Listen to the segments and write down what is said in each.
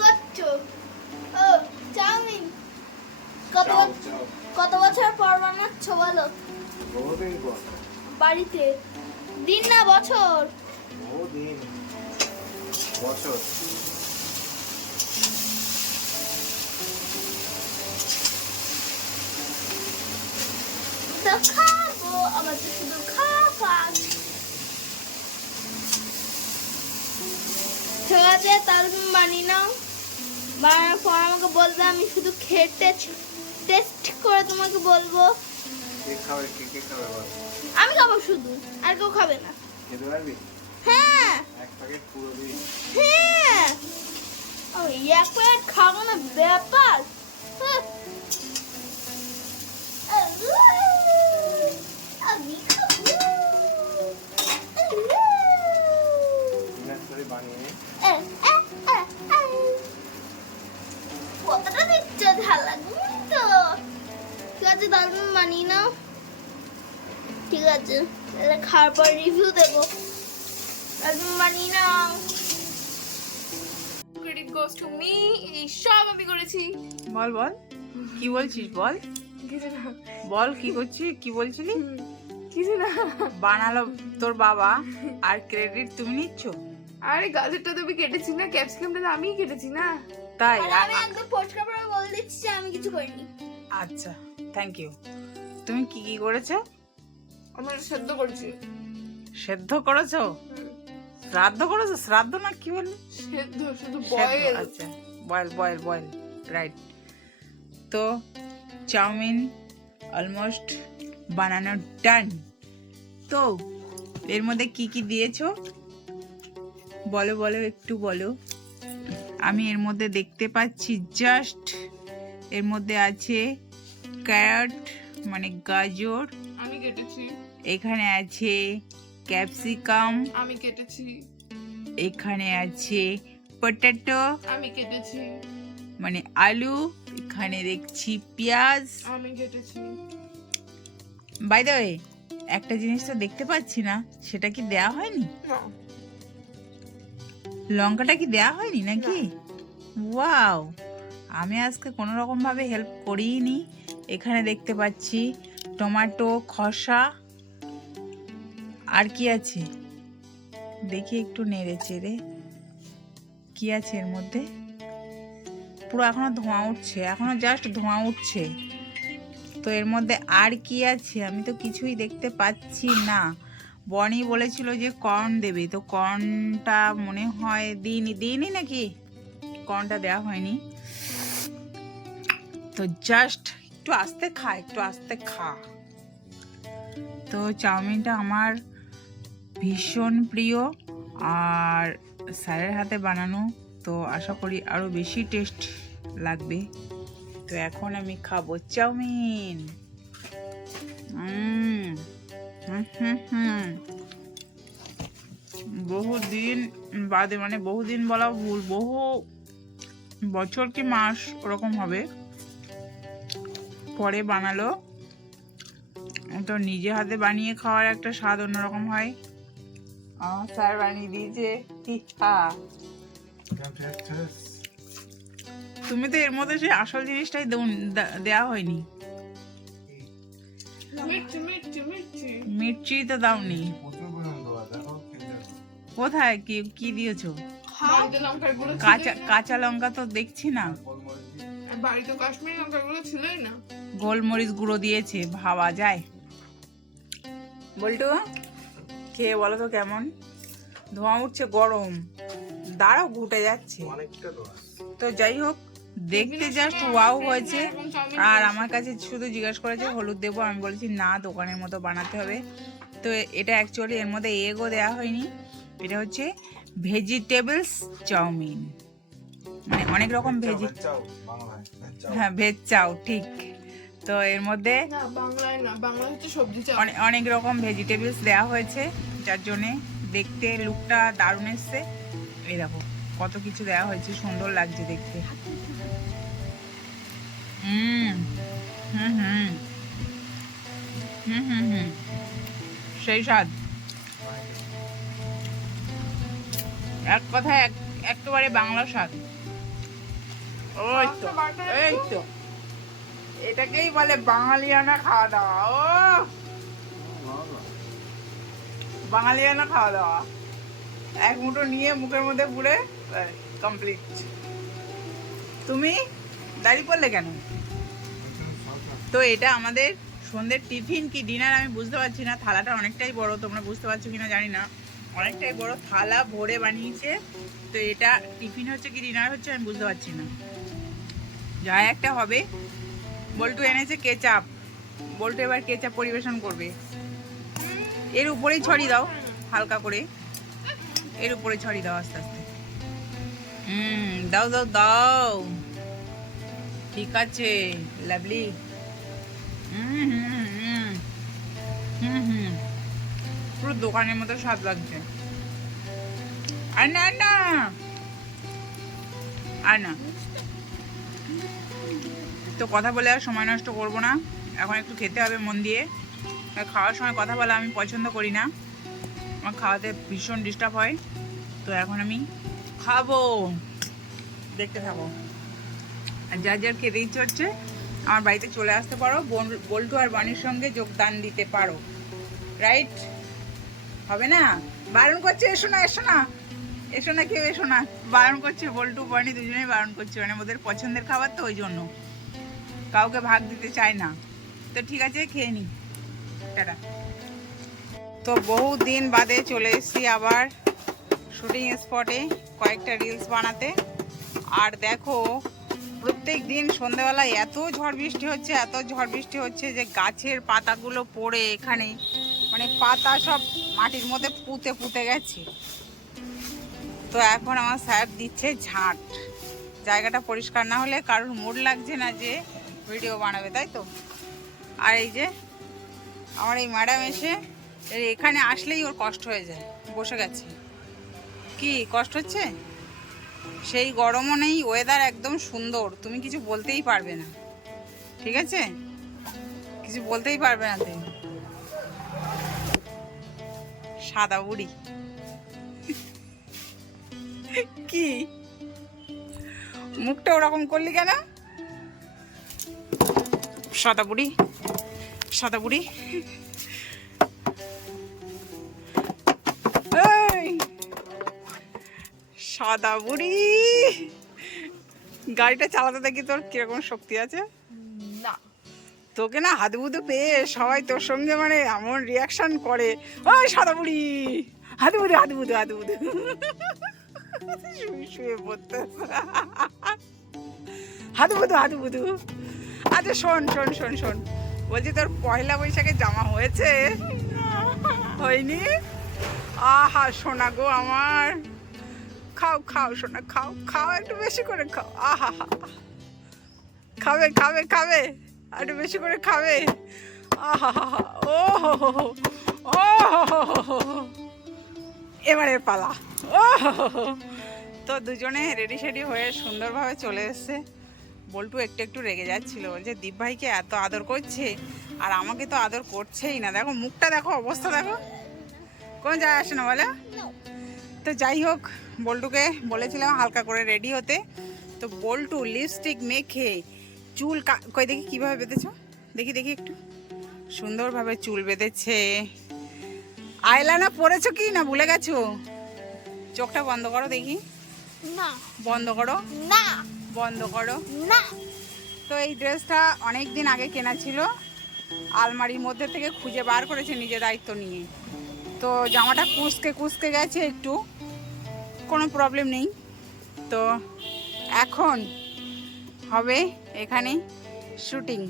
করছো? ও চাউমিন। কত বছর পর বানাচ্ছ বলো? বহুদিন পর। বাড়িতে দিন না বছর? বহুদিন বছর। তো খাবো, আমার তো শুধু খাওয়া। ঠিক আছে, তাহলে তুমি বানিয়ে নাও। বানানোর পর আমাকে বলবে, আমি শুধু খেতে টেস্ট করে তোমাকে বলবো। কে খাবে, কে খাবে বল? আমি খাবো শুধু, আর কেউ খাবে না। খেতে পারবি? হ্যাঁ এক প্যাকেট পুরো দিই। হ্যাঁ, ও এক প্লেট খাবো না ব্যাপার। হ্যাঁ। আমি খাবো। ডিনার করে বানিয়ে কতটা দিচ্ছ, ঝাল লাগবে তো? ঠিক আছে, তাহলে তুমি বানিয়ে নাও। ঠিক আছে, তাহলে খাওয়ার পর রিভিউ দেবো। তাহলে তুমি বানিয়ে নাও। Credit goes to me. এই সব আমি করেছি। বল বল, কি বলছিস বল? কিছু না, বল কি করছিস, কি বলছিলি? কিছু না। বানালো তোর বাবা আর ক্রেডিট তুমি নিচ্ছ? আরে গাজরটা তো আমি কেটেছি না, ক্যাপসিকামটা তো আমিই কেটেছি না। তাই? আর আমি একদম পরিষ্কার করে বলে দিচ্ছি যে আমি কিছু করিনি। আচ্ছা, থ্যাংক ইউ। তুমি কি কি করেছো? আমার সেদ্ধ করেছি। সেদ্ধ করেছো? শ্রাদ্ধ করেছো? শ্রাদ্ধ না কি বললি? সেদ্ধ, শুধু সেদ্ধ, বয়েল। আচ্ছা, বয়েল বয়েল বয়েল, রাইট। তো চাউমিন অলমোস্ট বানানো ডান। তো এর মধ্যে কি কি দিয়েছো বলো বলো, একটু বলো। আমি এর মধ্যে দেখতে পাচ্ছি জাস্ট এর মধ্যে আছে ক্যারট মানে গাজর, আমি কেটেছি। এখানে আছে ক্যাপসিকাম, আমি কেটেছি। এখানে আছে পটেটো আমি কেটেছি। মানে আলু, এখানে দেখছি পেঁয়াজ। আমি কেটেছি। বাই দ্য ওয়ে, একটা জিনিস তো দেখতে পাচ্ছি না, সেটা কি দেয়া হয়নি? না, লঙ্কাটা কি দেয়া হয়নি নাকি? ওয়াও, আমি আজকে কোনো রকম ভাবে হেল্প করিনি। এখানে দেখতে পাচ্ছি টমেটো, খসা, আর কি আছে দেখি একটু নেড়ে চেড়ে, কি আছে এর মধ্যে? পুরো এখনো ধোঁয়া উঠছে, এখনো জাস্ট ধোঁয়া উঠছে। তো এর মধ্যে আর কি আছে আমি তো কিছুই দেখতে পাচ্ছি না। বনি বলেছিল যে কর্ন দেবে, তো কর্নটা মনে হয় দিইনি নাকি? কর্নটা দেওয়া হয়নি। তো জাস্ট একটু আস্তে খা, একটু আস্তে খা। তো চাউমিনটা আমার ভীষণ প্রিয় আর স্যারের হাতে বানানো, তো আশা করি আরো বেশি টেস্ট লাগবে। তো এখন আমি খাবো চাউমিন। বহুদিন বাদে, মানে বহুদিন বলা ভুল, বহু বছর কি মাস ওরকম হবে পরে বানালো। তো নিজে হাতে বানিয়ে খাওয়ার একটা স্বাদ অন্যরকম হয়। আমার স্যার বানিয়ে দিয়েছে। তুমি তো এর মধ্যে সেই আসল জিনিসটাই দেওয়া হয়নি। মির্চি মির্চি মির্চি। মির্চি তো দাওনি। কোথায় কি কি দিয়েছো? বাড়িতে লঙ্কার গুঁড়ো কাঁচা ছিলই না। কাঁচা লঙ্কা তো দেখছি না। আর বাড়িতে কাশ্মীরি লঙ্কার গুঁড়ো ছিলই না। গোলমরিচ গুঁড়ো দিয়েছে, ভাবা যায়? বল্টু খেয়ে বলো তো কেমন? ধোঁয়া উঠছে, গরম, দাঁড়াও ঘুটে যাচ্ছে। তো যাই হোক, দেখতে জাস্ট ওয়াও হয়েছে। আর আমার কাছে শুধু জিজ্ঞাসা করেছে হলুদ দেবো, আমি বলেছি না, দোকানের মতো বানাতে হবে। তো এটা অ্যাকচুয়ালি এর মধ্যে এগও দেওয়া হয়নি, এটা হচ্ছে ভেজিটেবলস চাউমিন, মানে অনেক রকম হ্যাঁ ভেজ চাউ, ঠিক। তো এর মধ্যে না, বাংলায় না, বাংলা হচ্ছে সবজি চাল। অনেক রকম ভেজিটেবলস দেওয়া হয়েছে, যার জন্যে দেখতে লুকটা দারুণ এসছে। এই দেখো কত কিছু দেওয়া হয়েছে, সুন্দর লাগছে দেখতে। হুম হুম হুম হুম হুম হুম সেই স্বাদ, এক কথায় একেবারে বাংলা স্বাদ। ওই তো, এই তো, এটাকেই বলে বাঙালিয়ানা খাওয়া দাওয়া। ও বাঙালিয়ানা খাওয়া দাওয়া, এক মুঠো নিয়ে মুখের মধ্যে পুরে কমপ্লিট। তুমি দাঁড়িয়ে পড়লে কেন? তো এটা আমাদের সন্ধ্যের টিফিন কি ডিনার আমি বুঝতে পারছি না, থালাটা অনেকটাই বড়, তোমরা বুঝতে পারছো কিনা জানি না, অনেকটাই বড় থালা ভরে বানিয়েছে। তো এটা টিফিন হচ্ছে কি ডিনার হচ্ছে আমি বুঝতে পারছি না, যা একটা হবে। বল্টু এনেছে কেচাপ, বল্টু এবার কেচাপ পরিবেশন করবে। এর উপরেই ছড়িয়ে দাও হালকা করে, এর উপরে ছড়িয়ে দাও আস্তে আস্তে। দাও দাও দাও, ঠিক আছে, লাভলি। পুরো দোকানের মতো স্বাদ লাগছে। আর না না আর না, তো কথা বলে আর সময় নষ্ট করবো না, এখন একটু খেতে হবে মন দিয়ে। খাওয়ার সময় কথা বলা আমি পছন্দ করি না, আমার খাওয়াতে ভীষণ ডিস্টার্ব হয়। তো এখন আমি খাবো, দেখতে থাকো। আর যার যার খেতে ইচ্ছে হচ্ছে আমার বাড়িতে চলে আসতে পারো, বল্টু আর বানির সঙ্গে যোগদান দিতে পারো, রাইট? হবে না? বারণ করছে, এসো না এসো না এসো না, কেউ এসো না, বারণ করছে। বল্টু বানি দুজনেই বারণ করছে, মানে ওদের পছন্দের খাবার তো ওই জন্য কাউকে ভাগ দিতে চায় না। তো ঠিক আছে, খেয়ে নি, টাটা। তো বহু দিন বাদে চলে এসেছি আবার শুটিং স্পটে কয়েকটা রিলস বানাতে। আর দেখো প্রত্যেক দিন সন্ধ্যেবেলায় এত ঝড় বৃষ্টি হচ্ছে, এত ঝড় বৃষ্টি হচ্ছে যে গাছের পাতাগুলো পড়ে এখানে মানে পাতা সব মাটির মধ্যে পুঁতে পুঁতে গেছে। তো এখন আমার স্যার দিচ্ছে ঝাঁট, জায়গাটা পরিষ্কার না হলে কারোর মুড লাগছে না যে ভিডিও বানাবে, তাই তো। আর এই যে আমার এই ম্যাডাম এসে এখানে আসলেই ওর কষ্ট হয়ে যায়, বসে গেছে। কি কষ্ট হচ্ছে? সেই গরমও নেই, ওয়েদার একদম সুন্দর, তুমি কিছু বলতেই পারবে না, ঠিক আছে? কিছু বলতেই পারবে না তুমি। সাদা বুড়ি কি মুখটা ওরকম করলি কেন? সাদা বুড়ি, সাদা বুড়ি। সাদা বুড়ি, গাড়িটা চালাতে দেখি তোর কিরকম শক্তি আছে না। তোকে না হাদুবুদু পেয়ে সবাই তোর সঙ্গে মানে এমন রিয়াকশন করে, ওই সাদা বুড়ি হাদুবুদু হাদুবুদু হাদুবুদু শুয়ে শুয়ে পড়তে হাদুবুদু হাদুবুদু। আচ্ছা শোন শোন শোন শোন, বলছি তোর পয়লা বৈশাখে জামা হয়েছে? হয়নি? আহা সোনা গো আমার, খাও খাও সোনা, খাও খাও, একটু বেশি করে খাও। আহা হা, খাবে খাবে খাবে, একটু বেশি করে খাবে। আহা হা, ও হো হো হো, ও হো হো হো, এবারের পালা। ও হো হো। তো দুজনে রেডি সেডি হয়ে সুন্দরভাবে চলে এসছে। বল্টু একটু একটু রেগে যাচ্ছিল, বলছে দীপ ভাইকে এত আদর করছে আর আমাকে তো আদর করছেই না, দেখো মুখটা দেখো, অবস্থা দেখো, কোন যায় আসে না বলে। তো যাই হোক, বল্টুকে বলেছিলাম হালকা করে রেডি হতে। তো বল্টু লিপস্টিক মেখে চুল কই দেখি কীভাবে বেঁধেছ, দেখি দেখি একটু সুন্দরভাবে চুল বেঁধেছে। আইলাইনার পরেছো কি না ভুলে গেছো? চোখটা বন্ধ করো দেখি, না বন্ধ করো, না বন্ধ করো না। তো এই ড্রেসটা অনেক দিন আগে কেনা ছিল, আলমারির মধ্যে থেকে খুঁজে বার করেছে নিজে দায়িত্ব নিয়ে। তো জামাটা কুঁচকে কুঁচকে গেছে একটু, কোনো প্রবলেম নেই। তো এখন হবে এখানে শুটিং।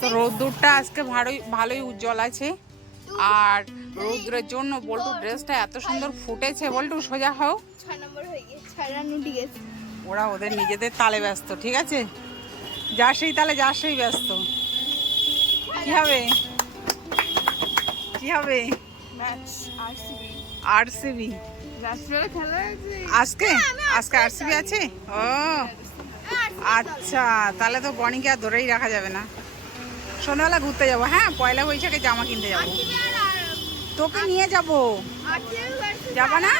তো রোদ্দুরটা আজকে ভালোই ভালোই উজ্জ্বল আছে, আর রৌদ্রের জন্য বল্টু ড্রেসটা এত সুন্দর ফুটেছে। বল্টু সোজা হও, 6 নম্বর হয়ে গেছে, 6 রান উঠে গেছে। ওরা ওদের নিজেদের তালে ব্যস্ত, ঠিক আছে? যার সেই তালে যার সেই ব্যস্ত। কি হবে কি হবে? ম্যাচ আরসিবি, আরসিবি রাত্রিবেলা খেলা আছে আজকে, আজকে আরসিবি আছে। ও আচ্ছা, তাহলে তো বনিকে আর ধরেই রাখা যাবে না। সন্ধ্যাবেলা ঘুরতে যাবো, হ্যাঁ পয়লা বৈশাখে জামা কিনতে যাবো, তোকে নিয়ে যাবো। যাবা না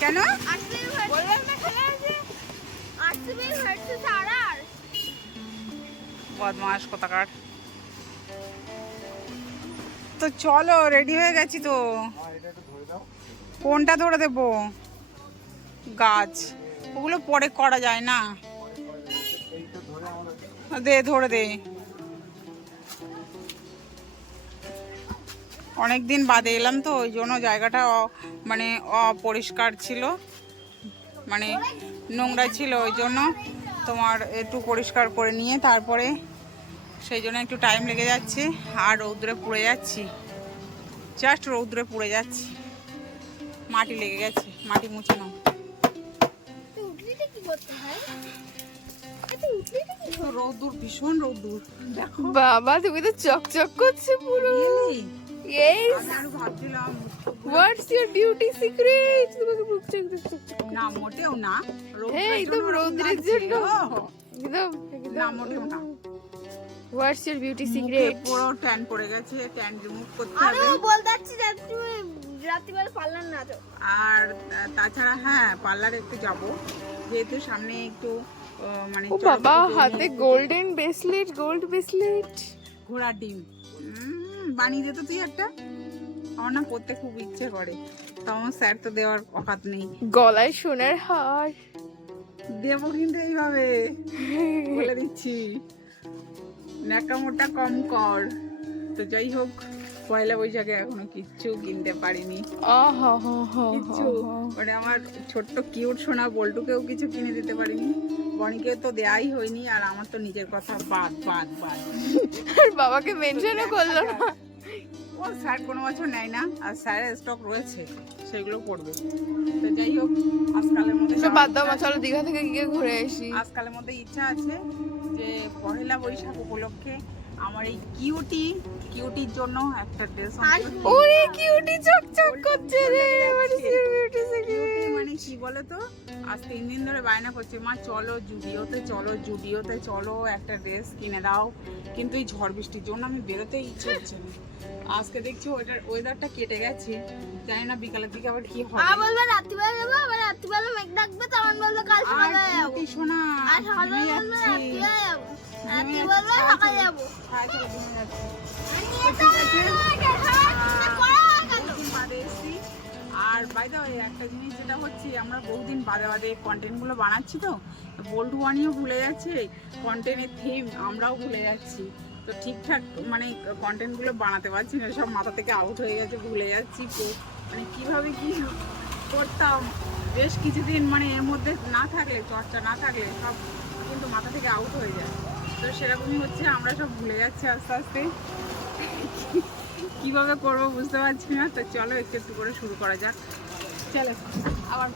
কেন? বললাম না খেলা আছে, আরসিবি ভার্সেস আরআর। বদমাস কোথাকার। তো চলো, রেডি হয়ে গেছি তো। এটা একটু ধরে দাও। কোনটা ধরে দেবো? গাছ ওগুলো পরে করা যায় না। এইটা ধরে আমাদের দে, ধরে দে। অনেকদিন বাদে এলাম তো, ওই জন্য জায়গাটা মানে অপরিষ্কার ছিল, মানে নোংরা ছিল, ওই জন্য তোমার একটু পরিষ্কার করে নিয়ে তারপরে সেই জন্য একটু টাইম লেগে যাচ্ছে। আর রৌদ্রে পুড়ে যাচ্ছি, জাস্ট রৌদ্রে পুড়ে যাচ্ছি। মাটি লেগে গেছে, মাটি মুছে নাও। তুই উঠলিটা কি করতে হয়? তুই উঠলিটা কি? তো রৌদ্র, ভীষণ রৌদ্র দেখো। বাবা তুমি তো চকচক করছে পুরো। Really? Yes. আমি আরো ভাবছিলাম What's your beauty secret? তোমাকে মুখ চকচক। না, মোটেও না। হ্যাঁ, একদম রৌদ্রের জন্য। একদম না, মোটেও না। What's your beauty মুখে secret? পুরো ট্যান পড়ে গেছে, ট্যান রিমুভ করতে আরে হবে। ও বলতে যাচ্ছি যে তুমি রাত্রিবেলা পারলাম না তো। আর তাছাড়া হ্যাঁ, পার্লারে একটু যাব, যেহেতু সামনে একটু মানে ও বাবা, হাতে গোল্ডেন ব্রেসলেট, গোল্ড ব্রেসলেট। ঘোড়ার ডিম বানিয়ে দে তো তুই একটা। আমার না পড়তে খুব ইচ্ছে করে, তো আমার স্যার তো দেওয়ার অকাত নেই। গলায় সোনার হার। দেবো কিন্তু এইভাবে বলে দিচ্ছি, ন্যাকামোটা কম কর। তো যাই হোক, পয়লা বৈশাখে এখনো কিচ্ছু কিনতে পারিনি, কিচ্ছু। মানে আমার ছোট্ট কিউট সোনা বল্টুকেও কিছু কিনে দিতে পারিনি, বনিকে তো দেয়াই হয়নি, আর আমার তো নিজের কথা বাদ বাদ বাদ। আর বাবাকে মেনশনও করলো না। ও স্যার কোনো বছর নেয় না, আর স্যারের স্টক রয়েছে, সেগুলো পড়বে। তো যাই হোক, আজকালের মধ্যে সব বাদ দাও মা, চলো দীঘা থেকে গিয়ে ঘুরে আসি। আজকালের মধ্যে ইচ্ছা আছে যে পহেলা বৈশাখ উপলক্ষে আমার এই কিউটির জন্য একটা ড্রেস। ওরে কিউটি চকচক করছে রে, আমার বিউটি সিক্রেট। মানে কি বলে তো, আজ 3 দিন ধরে বায়না করছে, মা চলো জুডিওতে, চলো জুডিওতে, চলো একটা ড্রেস কিনে দাও। কিন্তু এই ঝড় বৃষ্টির জন্য আমি বেরোতে ইচ্ছে হচ্ছে না। আজকে দেখছি ওয়েদারটা কেটে গেছে, জানি না বিকালের দিকে আবার কি হবে। আর বলবে রাত্রিবেলা যাবো, আবার রাত্রিবেলা মেঘ ডাকবে, তখন বলবে কাল আর সকালে যাবো। কি শোনা, আর সকালে ঘুমিয়ে বলবে যাচ্ছি। রাত্রিবেলা যাবো, রাত্রি বলবে সকালে যাবো। হ্যাঁ, চলো, ঘুমিয়ে যাচ্ছি। নিয়ে তো বহুদিন বাদে এসেছি। আর বাই দ্য ওয়ে, একটা জিনিস যেটা হচ্ছে, আমরা বহুদিন বাদে বাদে কন্টেন্টগুলো বানাচ্ছি, তো বল্টু বানিয়েও ভুলে যাচ্ছে, কন্টেন্টের থিম আমরাও ভুলে যাচ্ছি। তো ঠিকঠাক মানে কন্টেন্টগুলো বানাতে পারছি না, সব মাথা থেকে আউট হয়ে গেছে, ভুলে যাচ্ছি। মানে কীভাবে কি করতাম বেশ কিছুদিন, মানে এর মধ্যে না থাকলে, চর্চা না থাকলে সব কিন্তু মাথা থেকে আউট হয়ে যায়। তো সেরকমই হচ্ছে, আমরা সব ভুলে যাচ্ছি আস্তে আস্তে, কিভাবে করবো বুঝতে পারছি না। তো চলো একটু একটু করে শুরু করা যাক। চলো আবার